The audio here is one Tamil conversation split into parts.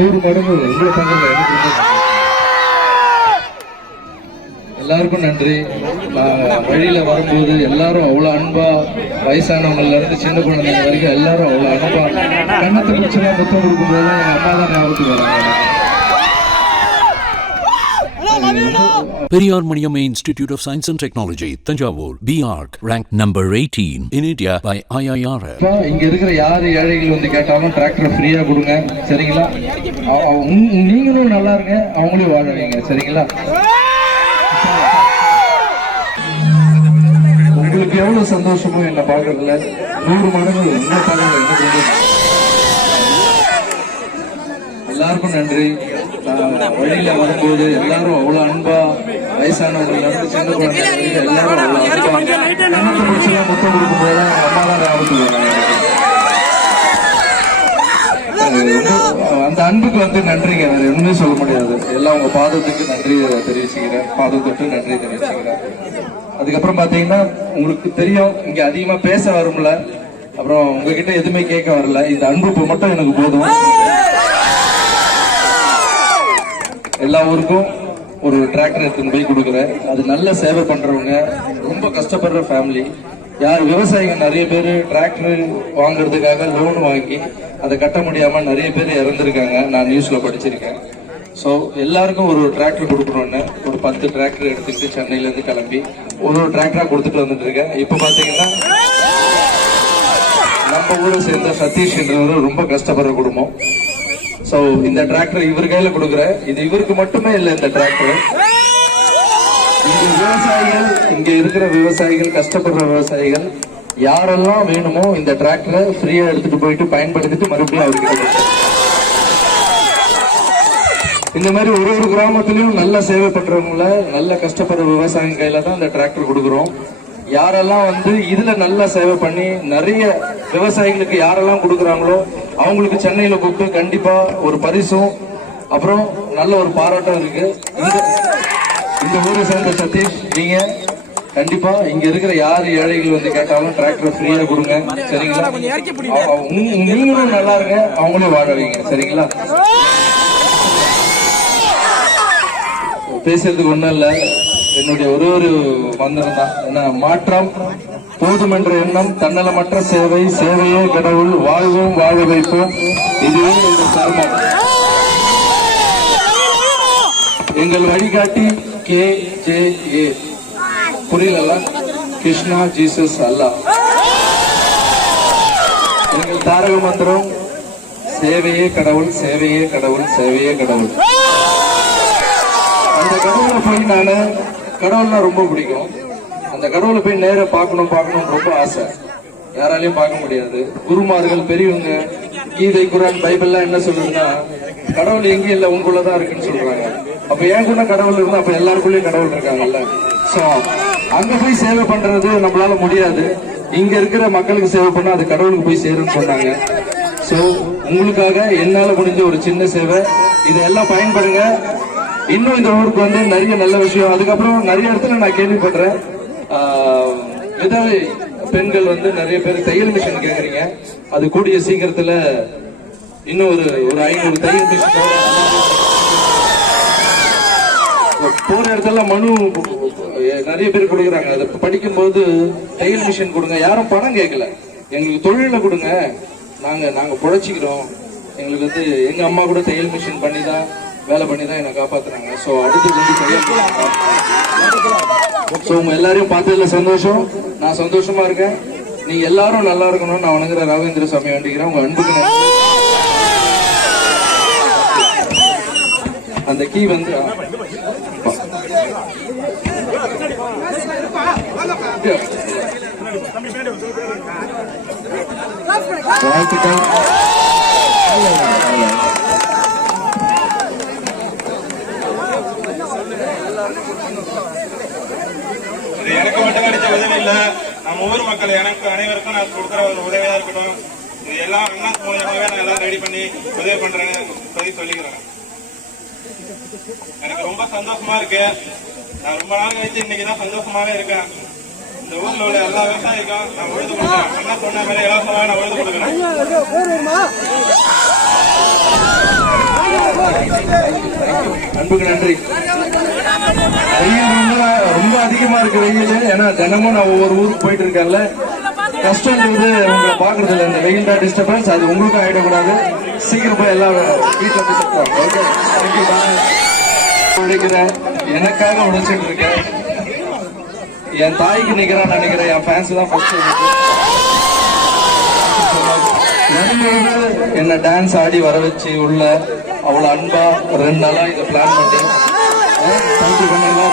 நூறு மடங்கு உங்களை பங்கில் எல்லாருக்கும் நன்றி. வழியில வரும்போது எல்லாரும் அவ்வளவு அன்பா வயசானவங்கல இருந்து சின்ன குழந்தைங்க வரைக்கும் எல்லாரும் அவ்வளவு அன்பா கண்ணத்தை பிடிச்சலாம் முத்தம் கொடுக்கும்போது எங்க அம்மா தான் ஞாபகத்துக்கு வராங்க. Periyar Maniamma Institute of Science and Technology, Tanjavur, BARC, ranked number 18 in India by IIRF. இங்க இருக்கிற யார் ஏழைகள் வந்து கேட்டாலும் டிராக்டர் ஃப்ரீயா கொடுங்க சரிங்களா? நீங்களும் நல்லா இருங்க அவங்களையும் வாழ வைங்க சரிங்களா? உங்களுக்கு எவ்வளவு சந்தோஷமோ என்ன பாக்குறதுல நூறு மடங்கு என்ன பாக்குறது என்ன எல்லாருக்கும் நன்றி. நான் வழியில வரும்போது எல்லாரும் அவ்வளவு அன்பா வயசானவங்கல இருந்து சின்ன எல்லாரும் அவ்வளவு அன்பா. முடிச்செல்லாம் முத்தம் கொடுக்கும்போது எங்க அம்மா தான் ஞாபகத்துக்கு அந்த அன்புக்கு வந்து நன்றிங்க. வேற எதுவுமே சொல்ல முடியாது. எல்லாம் உங்க பாதத்துக்கு நன்றி தெரிவிச்சுக்கிறேன். பாதத்துக்கு நன்றி தெரிவிச்சுக்கிறேன். அதுக்கப்புறம் பாத்தீங்கன்னா உங்களுக்கு தெரியும் இங்க அதிகமா பேச வரும்ல. அப்புறம் உங்ககிட்ட எதுவுமே கேட்க வரல. இந்த அன்பு மட்டும் எனக்கு போதும்? எல்லா ஊருக்கும் ஒரு டிராக்டர் எடுத்துன்னு போய் கொடுக்குறேன். அது நல்ல சேவை பண்றவங்க ரொம்ப கஷ்டப்படுற ஃபேமிலி யார் விவசாயிகள் நிறைய பேர் டிராக்டர் வாங்குறதுக்காக லோன் வாங்கி அதை கட்ட முடியாம நிறைய பேர் இறந்துருக்காங்க. நான் நியூஸ்ல படிச்சிருக்கேன். ஸோ எல்லாருக்கும் ஒரு டிராக்டர் கொடுக்கணும்னு ஒரு பத்து டிராக்டர் எடுத்துக்கிட்டு சென்னையிலேருந்து கிளம்பி ஒரு ஒரு டிராக்டரா கொடுத்துட்டு வந்துட்டு இருக்கேன். இப்போ பார்த்தீங்கன்னா நம்ம ஊரை சேர்ந்த சதீஷ்ன்றவர் ரொம்ப கஷ்டப்படுற குடும்பம். சோ இந்த டிராக்டர் இவர் கையில கொடுக்குறேன் இது இவருக்கு மட்டுமே இல்ல இந்த டிராக்டர் இங்க விவசாயிகள் இங்க இருக்கிற விவசாயிகள் கஷ்டப்படுற விவசாயிகள் யாரெல்லாம் வேணுமோ இந்த டிராக்டரை ஃப்ரீயா எடுத்துட்டு போயிட்டு பயன்படுத்திட்டு மறுபடியும் அவர்கிட்ட இந்த மாதிரி ஒரு ஒரு கிராமத்திலயும் நல்ல சேவை பண்றவங்கள நல்ல கஷ்டப்படுற விவசாயிங்க கையில தான் இந்த டிராக்டர் கொடுக்குறோம். யாரெல்லாம் வந்து இதுல நல்லா சேவை பண்ணி நிறைய விவசாயிகளுக்கு யாரெல்லாம் கொடுக்குறாங்களோ அவங்களுக்கு சென்னையில கூப்பிட்டு கண்டிப்பா ஒரு பரிசும் அப்புறம் நல்ல ஒரு பாராட்டம் இருக்கு. இந்த ஊரை சேர்ந்த சதீஷ் நீங்க கண்டிப்பா இங்க இருக்கிற யார் ஏழைகள் வந்து கேட்டாலும் டிராக்டர் ஃப்ரீயா கொடுங்க. சரிங்களா? நீங்களும் நல்லா இருங்க. அவங்களையும் வாழ வைங்க. சரிங்களா? பேசுறதுக்கு ஒண்ணும் இல்ல. என்னுடைய ஒரு ஒரு மந்திரம் தான். என்ன மாற்றம் போதுமென்ற எண்ணம் தன்னலமற்ற சேவை சேவையே கடவுள் வாழ்வோம் வாழ வைப்போம். இதுவே எங்கள் கர்மம் எங்கள் வழிகாட்டி கே ஜே ஏ. புரியல கிருஷ்ணா ஜீசஸ் அல்லாஹ் எங்கள் தாரக மந்திரம் சேவையே கடவுள் சேவையே கடவுள் சேவையே கடவுள். அந்த கடவுளை போய் நான் கடவுள்னா ரொம்ப பிடிக்கும். அந்த கடவுளை போய் நேர பார்க்கணும் பார்க்கணும் ரொம்ப ஆசை. யாராலையும் பார்க்க முடியாது. குருமார்கள் பெரியவங்க கீதை குரான் பைபிள்லாம் என்ன சொல்லுதுன்னா கடவுள் எங்கேயும் இல்லை உங்களுக்குள்ளதான் இருக்குன்னு சொல்றாங்க. அப்ப ஏன் கூட கடவுள் இருந்தா அப்ப எல்லாருக்குள்ளயும் கடவுள் இருக்காங்கல்ல. சோ அங்க போய் சேவை பண்றது நம்மளால முடியாது. இங்க இருக்கிற மக்களுக்கு சேவை பண்ணா அது கடவுளுக்கு போய் சேரும்னு சொன்னாங்க. சோ உங்களுக்காக என்னால முடிஞ்ச ஒரு சின்ன சேவை. இதெல்லாம் பயன்படுங்க. இன்னும் இந்த ஊருக்கு வந்து நிறைய நல்ல விஷயம். அதுக்கப்புறம் நிறைய இடத்துல நான் கேள்விப்படுறேன். விதவை பெண்கள் வந்து நிறைய பேர் தையல் மிஷின் கேக்குறீங்க. அது கூடிய சீக்கிரத்துல இன்னும் ஒரு ஒரு ஐநூறு தையல் மிஷின் போன இடத்துல மனு நிறைய பேர் கொடுக்குறாங்க. அதை படிக்கும்போது தையல் மிஷின் கொடுங்க. யாரும் பணம் கேட்கல எங்களுக்கு தொழில கொடுங்க. நாங்க நாங்க புழைச்சிக்கிறோம். எங்களுக்கு வந்து எங்க அம்மா கூட தையல் மிஷின் பண்ணி தான் வேலை பண்ணி தான் என்னை காப்பாத்துறாங்க ஸோ அடுத்து ஸோ உங்க எல்லாரையும் பார்த்ததுல சந்தோஷம். நான் சந்தோஷமா இருக்கேன். நீங்க எல்லாரும் நல்லா இருக்கணும்னு நான் வணங்குற ராகவேந்திர சுவாமி வேண்டிக்கிறேன். உங்க அன்புக்கு அந்த கீ வந்து. வாழ்த்துக்கள் இது எனக்கு மட்டும் கிடைச்ச உதவி இல்ல. நம்ம ஊர் மக்கள் எனக்கு அனைவருக்கும் நான் கொடுக்குற ஒரு உதவியா இருக்கட்டும். இது எல்லாம் அண்ணா மூலியமாவே நான் எல்லாம் ரெடி பண்ணி உதவி பண்றேன் சொல்லி சொல்லிக்கிறேன். எனக்கு ரொம்ப சந்தோஷமா இருக்கு. நான் ரொம்ப நாள் கழிச்சு இன்னைக்கு தான் சந்தோஷமாவே இருக்கேன். இந்த ஊர்ல உள்ள எல்லா விவசாயிக்கும் நான் உழுது கொடுக்குறேன். அண்ணா சொன்ன மாதிரி இலவசமாக நான் உழுது கொடுக்குறேன். அன்புக்கு நன்றி. ரொம்ப அதிகமா இருக்கு வெயில். ஏன்னா தினமும் நான் ஒவ்வொரு ஊருக்கு போயிட்டு இருக்கேன்ல கஷ்டங்கிறது உங்களை பாக்குறது இல்லை இந்த வெயில் தான் டிஸ்டர்பன்ஸ் அது உங்களுக்கும் ஆயிடக்கூடாது. சீக்கிரம் போய் எல்லாம் வீட்டுல போய் செத்துவாங்க ஓகே தேங்க்யூ உழைக்கிறேன் எனக்காக உழைச்சிட்டு இருக்கேன். என் தாய்க்கு நிக்கிறான் நினைக்கிறேன். என் ஃபேன்ஸ் தான் ஃபர்ஸ்ட் என்ன டான்ஸ் ஆடி வர வச்சு உள்ள அவ்வளவு அன்பா ரெண்டு நாளா இதை பிளான் பண்ணி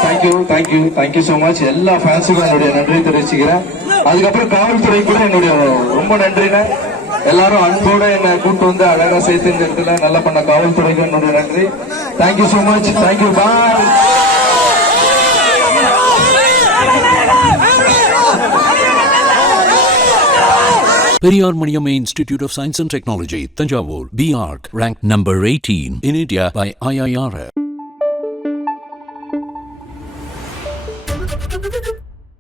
thank you thank you thank you so much எல்லா ஃபேன்ஸுக்கும் என்னுடைய நன்றி தெரிவிச்சுக்கிறேன். அதுக்கப்புறம் காவல்துறை கூட என்னுடைய ரொம்ப நன்றிண்ணே. எல்லாரும் அன்போட என்னை கூட்டு வந்து அழகா சேர்த்து இந்த இடத்துல நல்லா பண்ண காவல்துறைக்கு என்னுடைய நன்றி. Thank you so much thank you bye Periyar Maniam Institute of Science and Technology, Tanjavur, BARC, ranked number 18 in India by IIRF.